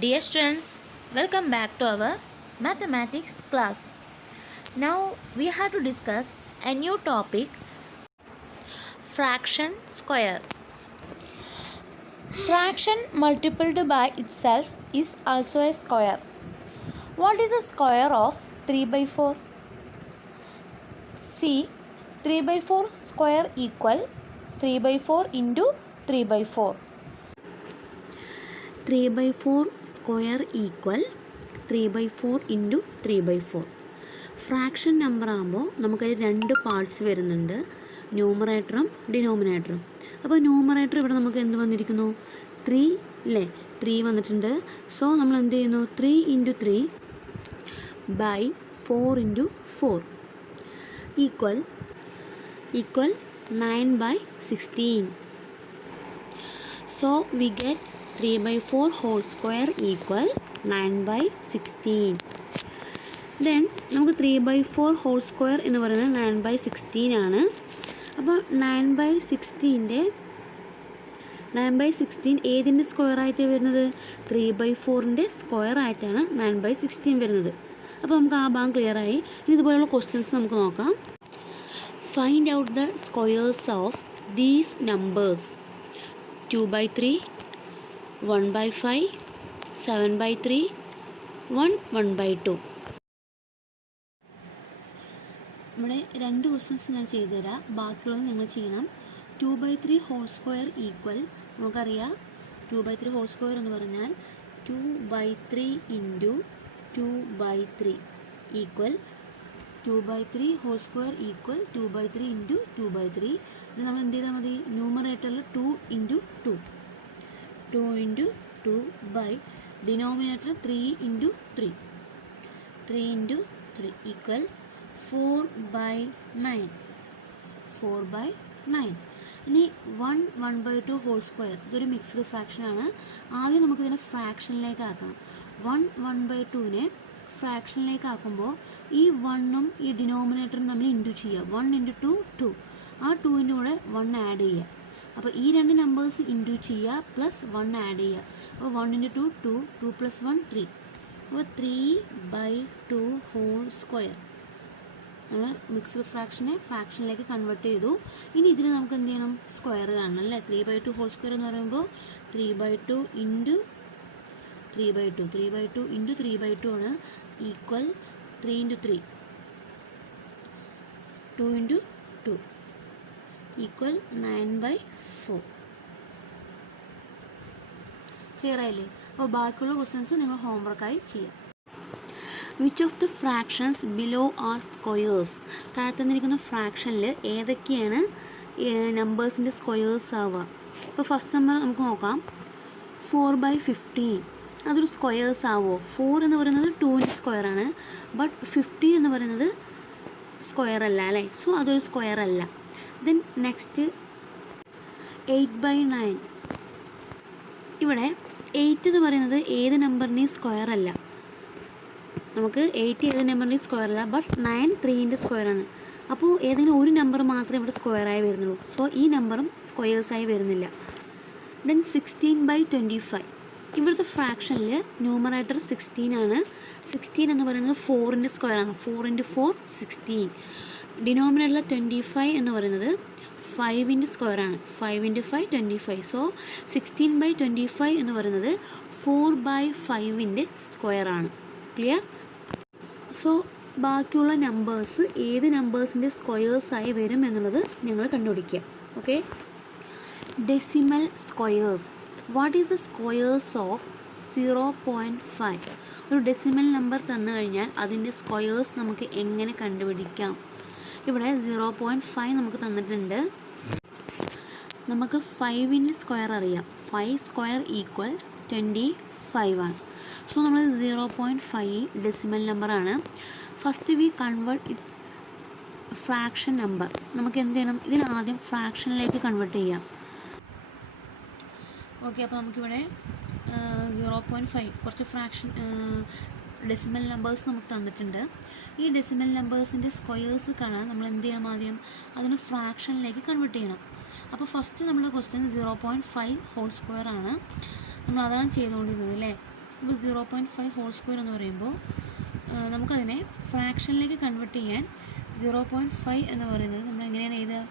Dear students, welcome back to our mathematics class. Now we have to discuss a new topic, fraction squares. Fraction multiplied by itself is also a square. What is the square of 3 by 4? See, 3 by 4 square equal 3 by 4 into 3 by 4. 3 by 4 square equal 3 by 4 into 3 by 4. Fraction number ആകുമ്പോൾ നമുക്കതിൽ രണ്ട് parts വരുന്നുണ്ട്, ന്യൂമറേറ്ററും ഡിനോമിനേറ്ററും. അപ്പോൾ numerator ഇവിടെ നമുക്ക് എന്ത് വന്നിരിക്കുന്നു? 3 അല്ലേ, 3 വന്നിട്ടുണ്ട്. സോ നമ്മൾ എന്ത് ചെയ്യുന്നു? 3 into 3 by 4 into 4 equal 9 by 16. So we get 3 by 4 whole square equal 9 by 16. Then നമുക്ക് 3 by 4 whole square എന്ന് പറയുന്നത് 9 by 16 ആണ്. അപ്പോൾ 9 by 16 ഏതിൻ്റെ സ്ക്വയർ ആയിട്ട് വരുന്നത്? 3 by 4ൻ്റെ സ്ക്വയർ ആയിട്ടാണ് 9 by 16 വരുന്നത്. അപ്പോൾ നമുക്ക് ആ ഭാഗം ക്ലിയർ ആയി. ഇനി ഇതുപോലെയുള്ള ക്വസ്റ്റ്യൻസ് നമുക്ക് നോക്കാം. Find out the squares of these numbers: 2 by 3, 1 by 5, 7 by 3, 1 by 2. ഇവിടെ രണ്ട് ക്വസ്റ്റ്യൻസ് ഞാൻ ചെയ്തുതരാം, ബാക്കിയുള്ളത് നിങ്ങൾ ചെയ്യണം. 2 by 3 ഹോൾ സ്ക്വയർ ഈക്വൽ, നമുക്കറിയാം 2 by 3 ഹോൾ സ്ക്വയർ എന്ന് പറഞ്ഞാൽ 2 by 3 into 2 by 3 equal 2 by 3 whole square equal 2 by 3 into 2 by 3. ഇത് നമ്മൾ എന്ത് ചെയ്താൽ മതി? ന്യൂമറേറ്ററിൽ 2 into 2 into 2 by denominator 3 into 3 into 3 equal 4 by 9. ഇനി 1 by 2 ഹോൾ സ്ക്വയർ, ഇതൊരു മിക്സ്ഡ് ഫ്രാക്ഷനാണ്. ആദ്യം നമുക്കിതിനെ ഫ്രാക്ഷനിലേക്ക് ആക്കണം. 1 by 2നെ ഫ്രാക്ഷനിലേക്ക് ആക്കുമ്പോൾ ഈ 1ഉം ഈ ഡിനോമിനേറ്ററും തമ്മിൽ ഇൻറ്റു ചെയ്യുക. 1 ഇൻറ്റു 2 2, ആ 2ൻ്റെ കൂടെ 1 ആഡ് ചെയ്യുക. അപ്പോൾ ഈ രണ്ട് നമ്പേഴ്സ് ഇൻറ്റു ചെയ്യുക പ്ലസ് 1 ആഡ് ചെയ്യുക. അപ്പോൾ 1 ഇൻറ്റു 2 2 പ്ലസ് 1 3. അപ്പോൾ 3 by 2 ഹോൾ സ്ക്വയർ നമ്മൾ മിക്സ്ഡ് ഫ്രാക്ഷനെ ഫ്രാക്ഷനിലേക്ക് കൺവേർട്ട് ചെയ്തു. ഇനി ഇതിൽ നമുക്ക് എന്ത് ചെയ്യണം? സ്ക്വയർ കാണണം അല്ലേ. 3 by 2 ഹോൾ സ്ക്വയർ എന്ന് പറയുമ്പോൾ 3 by 2 into 3 by 2 into 3 by 2 ആണ് equal 3 into 3 2 into 2 equal 9 by 4. Clear ആയില്ലേ? അപ്പോൾ ബാക്കിയുള്ള ക്വസ്റ്റ്യൻസ് നിങ്ങൾ ഹോംവർക്കായി ചെയ്യാം. Which of the fractions below are squares? താഴെ തന്നിരിക്കുന്ന ഫ്രാക്ഷനിൽ ഏതൊക്കെയാണ് നമ്പേഴ്സിൻ്റെ സ്ക്വയേഴ്സ് ആവുക? ഇപ്പോൾ ഫസ്റ്റ് നമ്പർ നമുക്ക് നോക്കാം. 4 by 15 അതൊരു സ്ക്വയേഴ്സ് ആവുമോ? 4 എന്ന് പറയുന്നത് 2ൻ്റെ സ്ക്വയറാണ്, ബട്ട് 15 എന്ന് പറയുന്നത് സ്ക്വയർ അല്ല അല്ലേ. സോ അതൊരു സ്ക്വയർ അല്ല. Then next 8 by 9. ഇവിടെ 8 എന്ന് പറയുന്നത് ഏത് നമ്പറിൻ്റെയും സ്ക്വയർ അല്ല. നമുക്ക് 8 ഏത് നമ്പറിൻ്റെയും സ്ക്വയർ അല്ല, ബട്ട് 9 3ൻ്റെ സ്ക്വയറാണ്. അപ്പോൾ ഏതെങ്കിലും ഒരു നമ്പർ മാത്രമേ ഇവിടെ സ്ക്വയറായി വരുന്നുള്ളൂ. സോ ഈ നമ്പറും സ്ക്വയേഴ്സായി വരുന്നില്ല. Then 16 by 25. ഇവിടുത്തെ ഫ്രാക്ഷനിൽ ന്യൂമറേറ്റർ 16 ആണ്. 16 എന്ന് പറയുന്നത് 4ൻ്റെ സ്ക്വയറാണ്. 4 ഇൻറ്റു 4 16. ഡിനോമിനേറ്ററിൽ 25 എന്ന് പറയുന്നത് 5ൻ്റെ സ്ക്വയറാണ്. 5 ഇൻറ്റു 5 25. സോ 16 by 25 എന്ന് പറയുന്നത് 4 by 5ൻ്റെ സ്ക്വയറാണ്. ക്ലിയർ? സോ ബാക്കിയുള്ള നമ്പേഴ്സ് ഏത് നമ്പേഴ്സിൻ്റെ സ്ക്വയേഴ്സായി വരും എന്നുള്ളത് നിങ്ങൾ കണ്ടുപിടിക്കുക. Okay. Decimal squares. What is the squares of 0.5? ഒരു ഡെസിമൽ നമ്പർ തന്നു കഴിഞ്ഞാൽ അതിൻ്റെ സ്ക്വയേഴ്സ് നമുക്ക് എങ്ങനെ കണ്ടുപിടിക്കാം? ഇവിടെ 0.5 നമുക്ക് തന്നിട്ടുണ്ട്. നമുക്ക് 5ൻ്റെ സ്ക്വയർ അറിയാം. 5 സ്ക്വയർ ഈക്വൽ 25 ആണ്. സോ നമ്മൾ 0.5 ഡെസിമൽ നമ്പറാണ്. First we convert it's fraction number. നമുക്ക് എന്ത് ചെയ്യണം? ഇതിനാദ്യം ഫ്രാക്ഷനിലേക്ക് കൺവേർട്ട് ചെയ്യാം. ഓക്കെ. അപ്പോൾ നമുക്കിവിടെ 0.5 കുറച്ച് ഫ്രാക്ഷൻ ഡെസിമൽ നമ്പേഴ്സ് നമുക്ക് തന്നിട്ടുണ്ട്. ഈ ഡെസിമൽ നമ്പേഴ്സിൻ്റെ സ്ക്വയേഴ്സ് കാണാൻ നമ്മൾ എന്ത് ചെയ്യണം? ആദ്യം അതിന് ഫ്രാക്ഷനിലേക്ക് കൺവേർട്ട് ചെയ്യണം. അപ്പോൾ ഫസ്റ്റ് നമ്മുടെ ക്വസ്റ്റ്യൻ 0.5 ഹോൾ സ്ക്വയർ ആണ്. നമ്മൾ അതാണ് ചെയ്തുകൊണ്ടിരുന്നത് അല്ലേ. അപ്പോൾ 0.5 ഹോൾ സ്ക്വയർ എന്ന് പറയുമ്പോൾ നമുക്കതിനെ ഫ്രാക്ഷനിലേക്ക് കൺവേർട്ട് ചെയ്യാൻ 0.5 എന്ന് പറയുന്നത് നമ്മൾ എങ്ങനെയാണ് എഴുതുക?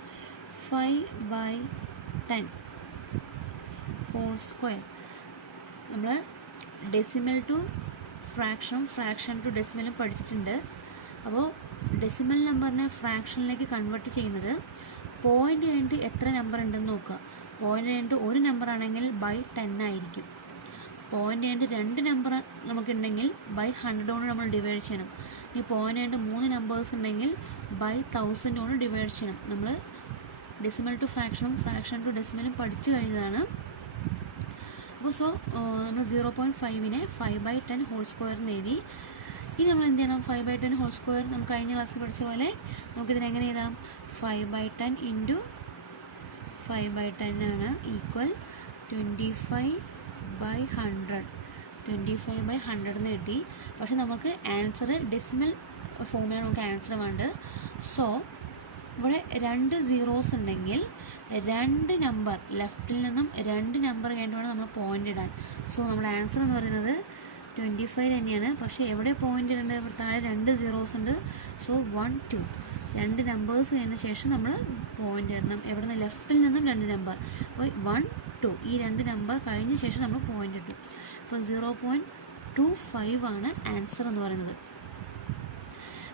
5/10 ഹോൾ സ്ക്വയർ. നമ്മൾ ഡെസിമൽ ടു ഫ്രാക്ഷനും ഫ്രാക്ഷൻ ടു ഡെസിമലും പഠിച്ചിട്ടുണ്ട്. അപ്പോൾ ഡെസിമൽ നമ്പറിനെ ഫ്രാക്ഷനിലേക്ക് കൺവേർട്ട് ചെയ്യുന്നത് പോയിൻ്റ് കഴിഞ്ഞിട്ട് എത്ര നമ്പർ ഉണ്ടെന്ന് നോക്കുക. പോയിൻ്റ് കഴിഞ്ഞിട്ട് ഒരു നമ്പർ ആണെങ്കിൽ ബൈ 10 ആയിരിക്കും. പോയിൻ്റ് കഴിഞ്ഞിട്ട് 2 നമ്പർ നമുക്കുണ്ടെങ്കിൽ ബൈ 100 കൊണ്ട് നമ്മൾ ഡിവൈഡ് ചെയ്യണം. ഇനി പോയിൻ്റ് കഴിഞ്ഞിട്ട് 3 നമ്പേഴ്സ് ഉണ്ടെങ്കിൽ ബൈ 1000 കൊണ്ട് ഡിവൈഡ് ചെയ്യണം. നമ്മൾ ഡെസിമൽ ടു ഫ്രാക്ഷനും ഫ്രാക്ഷൻ ടു ഡെസിമലും പഠിച്ചു കഴിഞ്ഞതാണ്. അപ്പോൾ നമ്മൾ 0.5നെ 5/10 ഹോൾ സ്ക്വയർ എന്ന് എഴുതി. ഇനി നമ്മൾ എന്ത് ചെയ്യണം? 5/10 ഹോൾ സ്ക്വയർ നമുക്ക് കഴിഞ്ഞ ക്ലാസ്സിൽ പഠിച്ച പോലെ നമുക്കിതിനെങ്ങനെ എഴുതാം? 5/10 ഇൻറ്റു 5/10 ആണ് ഈക്വൽ 25/100. 25/100 എന്ന് കിട്ടി. പക്ഷെ നമുക്ക് ആൻസർ ഡെസിമൽ ഫോമിലാണ് നമുക്ക് ആൻസർ വേണ്ടത്. സോ ഇവിടെ 2 സീറോസ് ഉണ്ടെങ്കിൽ 2 നമ്പർ ലെഫ്റ്റിൽ നിന്നും 2 നമ്പർ കഴിഞ്ഞിട്ട് വേണം നമ്മൾ പോയിൻ്റ് ഇടാൻ. സോ നമ്മുടെ ആൻസർ എന്ന് പറയുന്നത് 25 തന്നെയാണ്. പക്ഷേ എവിടെ പോയിൻ്റ് ഇടേണ്ടത്? ഇവിടെ താഴെ 2 സീറോസ് ഉണ്ട്. സോ 1 2 2 നമ്പേഴ്സ് കഴിഞ്ഞ ശേഷം നമ്മൾ പോയിൻ്റ് ഇടണം. എവിടെ നിന്ന്? ലെഫ്റ്റിൽ നിന്നും 2 നമ്പർ. അപ്പോൾ 1 2 ഈ 2 നമ്പർ കഴിഞ്ഞ ശേഷം നമ്മൾ പോയിൻ്റ് ഇട്ടു. അപ്പോൾ 0.25 ആണ് ആൻസർ എന്ന് പറയുന്നത്.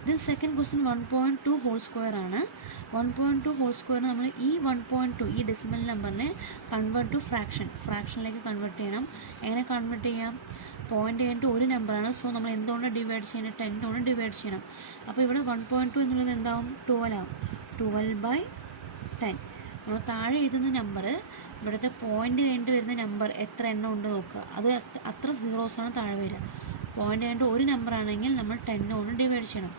Then second question 1.2 whole square ആണ്. 1.2 ഹോൾ സ്ക്വയർ നമ്മൾ ഈ 1.2 ഈ ഡെസിമൽ നമ്പറിനെ കൺവേർട്ട് ടു ഫ്രാക്ഷനിലേക്ക് കൺവേർട്ട് ചെയ്യണം. എങ്ങനെ കൺവേർട്ട് ചെയ്യാം? പോയിൻ്റ് കഴിഞ്ഞിട്ട് ഒരു നമ്പറാണ്. സോ നമ്മൾ എന്തുകൊണ്ട് ഡിവൈഡ് ചെയ്യണം? 10 കൊണ്ട് ഡിവൈഡ് ചെയ്യണം. അപ്പോൾ ഇവിടെ 1.2 എന്നുള്ളത് എന്താവും? 12 ആവും. 12/10. നമ്മൾ താഴെ എഴുതുന്ന നമ്പർ ഇവിടുത്തെ പോയിൻ്റ് കഴിഞ്ഞിട്ട് വരുന്ന നമ്പർ എത്ര എണ്ണം ഉണ്ട് നോക്കുക. അത് അത്ര സീറോസാണ് താഴെ വരിക. പോയിൻ്റ് കഴിഞ്ഞിട്ട് ഒരു നമ്പർ ആണെങ്കിൽ നമ്മൾ 10 കൊണ്ട് ഡിവൈഡ് ചെയ്യണം.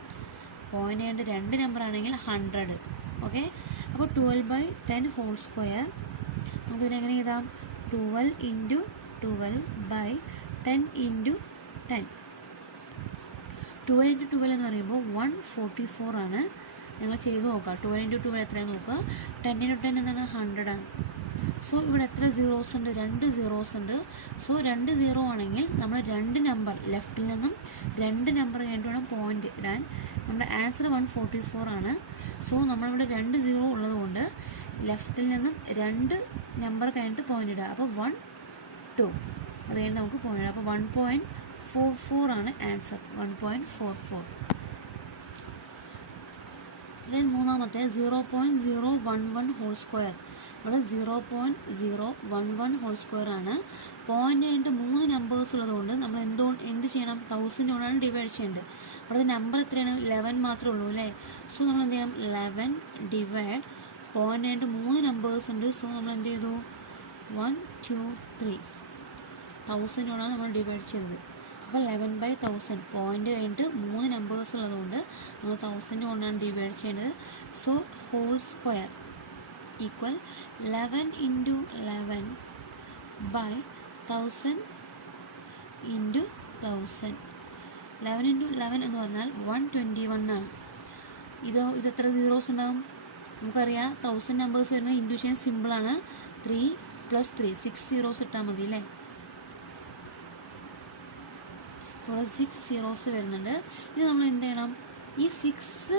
പോയിൻ്റ് കഴിഞ്ഞിട്ട് 2 നമ്പർ ആണെങ്കിൽ 100. ഓക്കെ. അപ്പോൾ 12/10 ഹോൾ സ്ക്വയർ നമുക്കിതിനെങ്ങനെ എഴുതാം? 12 ഇൻറ്റു 12/10 ഇൻറ്റു 10. 12 ഇൻറ്റു 12 എന്ന് പറയുമ്പോൾ 144 ആണ്. നിങ്ങൾ ചെയ്ത് നോക്കുക. 12 ഇൻറ്റു 12 എത്രയാണ് നോക്കുക. 10 ഇൻറ്റു 10 എന്താണ്? 100 ആണ്. സോ ഇവിടെ എത്ര സീറോസ് ഉണ്ട്? 2 സീറോസ് ഉണ്ട്. സോ 2 സീറോ ആണെങ്കിൽ നമ്മൾ 2 നമ്പർ ലെഫ്റ്റിൽ നിന്നും 2 നമ്പർ കഴിഞ്ഞിട്ട് വേണം പോയിൻ്റ് ഇടാൻ. നമ്മുടെ ആൻസർ 144 ആണ്. സോ നമ്മളിവിടെ 2 സീറോ ഉള്ളതുകൊണ്ട് ലെഫ്റ്റിൽ നിന്നും 2 നമ്പർ കഴിഞ്ഞിട്ട് പോയിൻ്റ് ഇടുക. അപ്പോൾ 1 2 അത് കഴിഞ്ഞ് നമുക്ക് പോയിൻ്റ് ഇടാം. അപ്പോൾ 1.44 ആണ് ആൻസർ. 1.44. ദെൻ മൂന്നാമത്തെ 0.011 ഹോൾ സ്ക്വയർ. ഇവിടെ 0.011 ഹോൾ സ്ക്വയർ ആണ്. പോയിൻ്റ് കഴിഞ്ഞിട്ട് 3 നമ്പേഴ്സ് ഉള്ളതുകൊണ്ട് നമ്മൾ എന്ത് ചെയ്യണം? 1000 കൊണ്ടാണ് ഡിവൈഡ് ചെയ്യേണ്ടത്. അവിടെ നമ്പർ എത്രയാണ്? 11 മാത്രമേ ഉള്ളൂ അല്ലേ? സോ നമ്മൾ എന്ത് ചെയ്യണം? 11 ഡിവൈഡ് പോയിൻ്റ് കഴിഞ്ഞിട്ട് 3 നമ്പേഴ്സ് ഉണ്ട്. സോ നമ്മൾ എന്ത് ചെയ്തു? 1 2 3 1000 കൊണ്ടാണ് നമ്മൾ ഡിവൈഡ് ചെയ്തത്. അപ്പോൾ 11/1000 പോയിൻ്റ് കഴിഞ്ഞിട്ട് 3 നമ്പേഴ്സ് ഉള്ളതുകൊണ്ട് നമ്മൾ 1000 കൊണ്ടാണ് ഡിവൈഡ് ചെയ്യേണ്ടത്. So whole square equal 11 into 11/1000 into 1000. 11 into 11 എന്ന് പറഞ്ഞാൽ 121 ആണ്. ഇത് എത്ര സീറോസ് ഉണ്ടാകും? നമുക്കറിയാം 1000 നമ്പേഴ്സ് വരുന്നത് ഇൻറ്റു ചെയ്യാൻ സിമ്പിളാണ്. 3 + 3 6 സീറോസ് ഇട്ടാൽ മതി അല്ലേ? ഇവിടെ 6 സീറോസ് വരുന്നുണ്ട്. ഇത് നമ്മൾ എന്ത് ചെയ്യണം? ഈ 6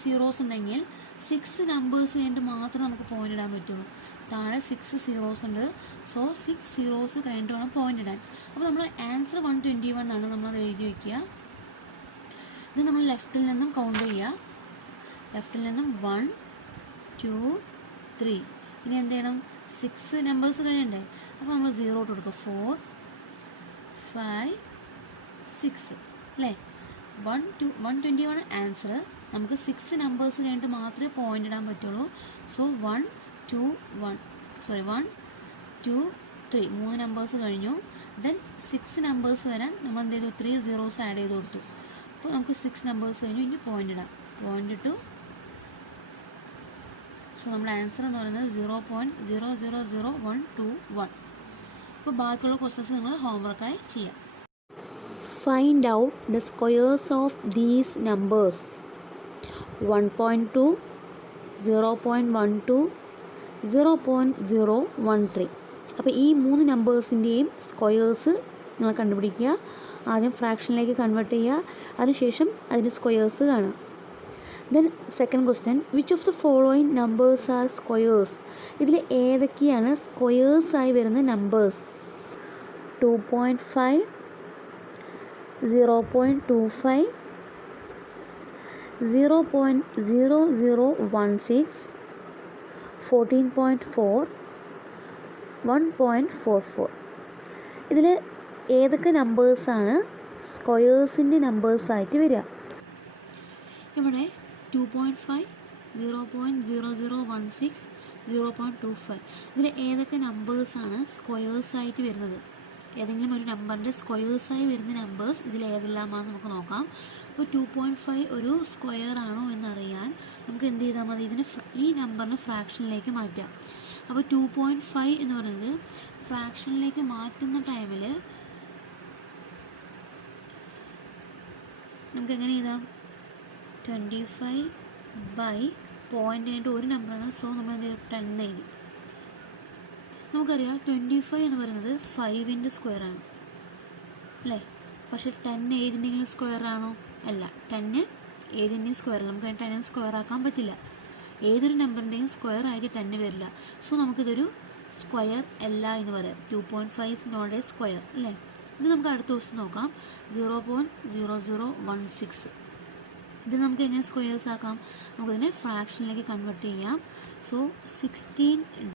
സീറോസ് ഉണ്ടെങ്കിൽ 6 നമ്പേഴ്സ് കഴിഞ്ഞിട്ട് മാത്രമേ നമുക്ക് പോയിൻ്റ് ഇടാൻ പറ്റുള്ളൂ. താഴെ 6 സീറോസ് ഉണ്ട്. സോ 6 സീറോസ് കഴിഞ്ഞിട്ട് വേണം പോയിൻ്റ് ഇടാൻ. അപ്പോൾ നമ്മൾ ആൻസർ 121 ആണ്. നമ്മളത് എഴുതി വയ്ക്കുക. ഇത് നമ്മൾ ലെഫ്റ്റിൽ നിന്നും കൗണ്ട് ചെയ്യുക. ലെഫ്റ്റിൽ നിന്നും 1 2 3. ഇനി എന്ത് ചെയ്യണം? 6 നമ്പേഴ്സ് കഴിയണ്ടേ? അപ്പോൾ നമ്മൾ 0 ഇട്ട് കൊടുക്കുക. 4 5 6 അല്ലേ? 121 ആൻസർ. നമുക്ക് 6 നമ്പേഴ്സ് കഴിഞ്ഞിട്ട് മാത്രമേ പോയിൻ്റ് ഇടാൻ പറ്റുള്ളൂ. സോ 1 2 1 3 നമ്പേഴ്സ് കഴിഞ്ഞു. ദെൻ 6 നമ്പേഴ്സ് വരാൻ നമ്മൾ എന്ത് ചെയ്തു? 3 സീറോസ് ആഡ് ചെയ്ത് കൊടുത്തു. അപ്പോൾ നമുക്ക് 6 നമ്പേഴ്സ് കഴിഞ്ഞു. ഇനി പോയിൻ്റ് ഇടാം. പോയിൻ്റ് ഇട്ടു. സോ നമ്മുടെ ആൻസർ എന്ന് പറയുന്നത് 0.000121. അപ്പോൾ ബാക്കിയുള്ള ക്വസ്റ്റ്യൻസ് നിങ്ങൾ ഹോംവർക്കായി ചെയ്യാം. Find out the squares of these numbers. 1.2, 0.12, 0.013. അപ്പോൾ ഈ 3 നമ്പേഴ്സിൻ്റെയും സ്ക്വയേഴ്സ് നിങ്ങൾ കണ്ടുപിടിക്കുക. ആദ്യം ഫ്രാക്ഷനിലേക്ക് കൺവേർട്ട് ചെയ്യുക, അതിനുശേഷം അതിൻ്റെ സ്ക്വയേഴ്സ് കാണുക. Then second question, which of the following numbers are squares? ഇതിൽ ഏതൊക്കെയാണ് സ്ക്വയേഴ്സായി വരുന്ന നമ്പേഴ്സ്? 2.5, 0.25, 0.0016, 14.4, 1.44. ഇതിൽ ഏതൊക്കെ നമ്പേഴ്സാണ് സ്ക്വയേഴ്സിൻ്റെ നമ്പേഴ്സായിട്ട് വരിക? ഇവിടെ 2.5, 0.0016, 0.25 ഇതിൽ ഏതൊക്കെ നമ്പേഴ്സാണ് സ്ക്വയേഴ്സായിട്ട് വരുന്നത്? ഏതെങ്കിലും ഒരു നമ്പറിൻ്റെ സ്ക്വയേഴ്സായി വരുന്ന നമ്പേഴ്സ് ഇതിൽ ഏതെല്ലാമാണെന്ന് നമുക്ക് നോക്കാം. അപ്പോൾ 2.5 ഒരു സ്ക്വയർ ആണോ എന്നറിയാൻ നമുക്ക് എന്ത് ചെയ്താൽ മതി? ഈ നമ്പറിന് ഫ്രാക്ഷനിലേക്ക് മാറ്റാം. അപ്പോൾ 2.5 എന്ന് പറയുന്നത് ഫ്രാക്ഷനിലേക്ക് മാറ്റുന്ന ടൈമിൽ നമുക്ക് എങ്ങനെ എഴുതാം? 25/0 ഒരു നമ്പറാണ്. സോ നമ്മൾ എന്ത് ചെയ്യും? 10 എഴുതി. നമുക്കറിയാം 25 എന്ന് പറയുന്നത് 5ൻ്റെ സ്ക്വയറാണ് അല്ലേ? പക്ഷേ 10 ഏതിൻ്റെങ്കിലും സ്ക്വയർ ആണോ? അല്ല. 10 ഏതിൻ്റെയും സ്ക്വയർ അല്ല. നമുക്ക് 10 സ്ക്വയർ ആക്കാൻ പറ്റില്ല. ഏതൊരു നമ്പറിൻ്റെയും സ്ക്വയർ ആയിട്ട് 10 വരില്ല. സോ നമുക്കിതൊരു സ്ക്വയർ അല്ല എന്ന് പറയാം. 2.5 is not a സ്ക്വയർ അല്ലേ? ഇത് നമുക്ക് അടുത്ത ദിവസം നോക്കാം. 0.0016 ഇത് നമുക്ക് എങ്ങനെ സ്ക്വയേഴ്സ് ആക്കാം? നമുക്കിതിനെ ഫ്രാക്ഷനിലേക്ക് കൺവേർട്ട് ചെയ്യാം. സോ 16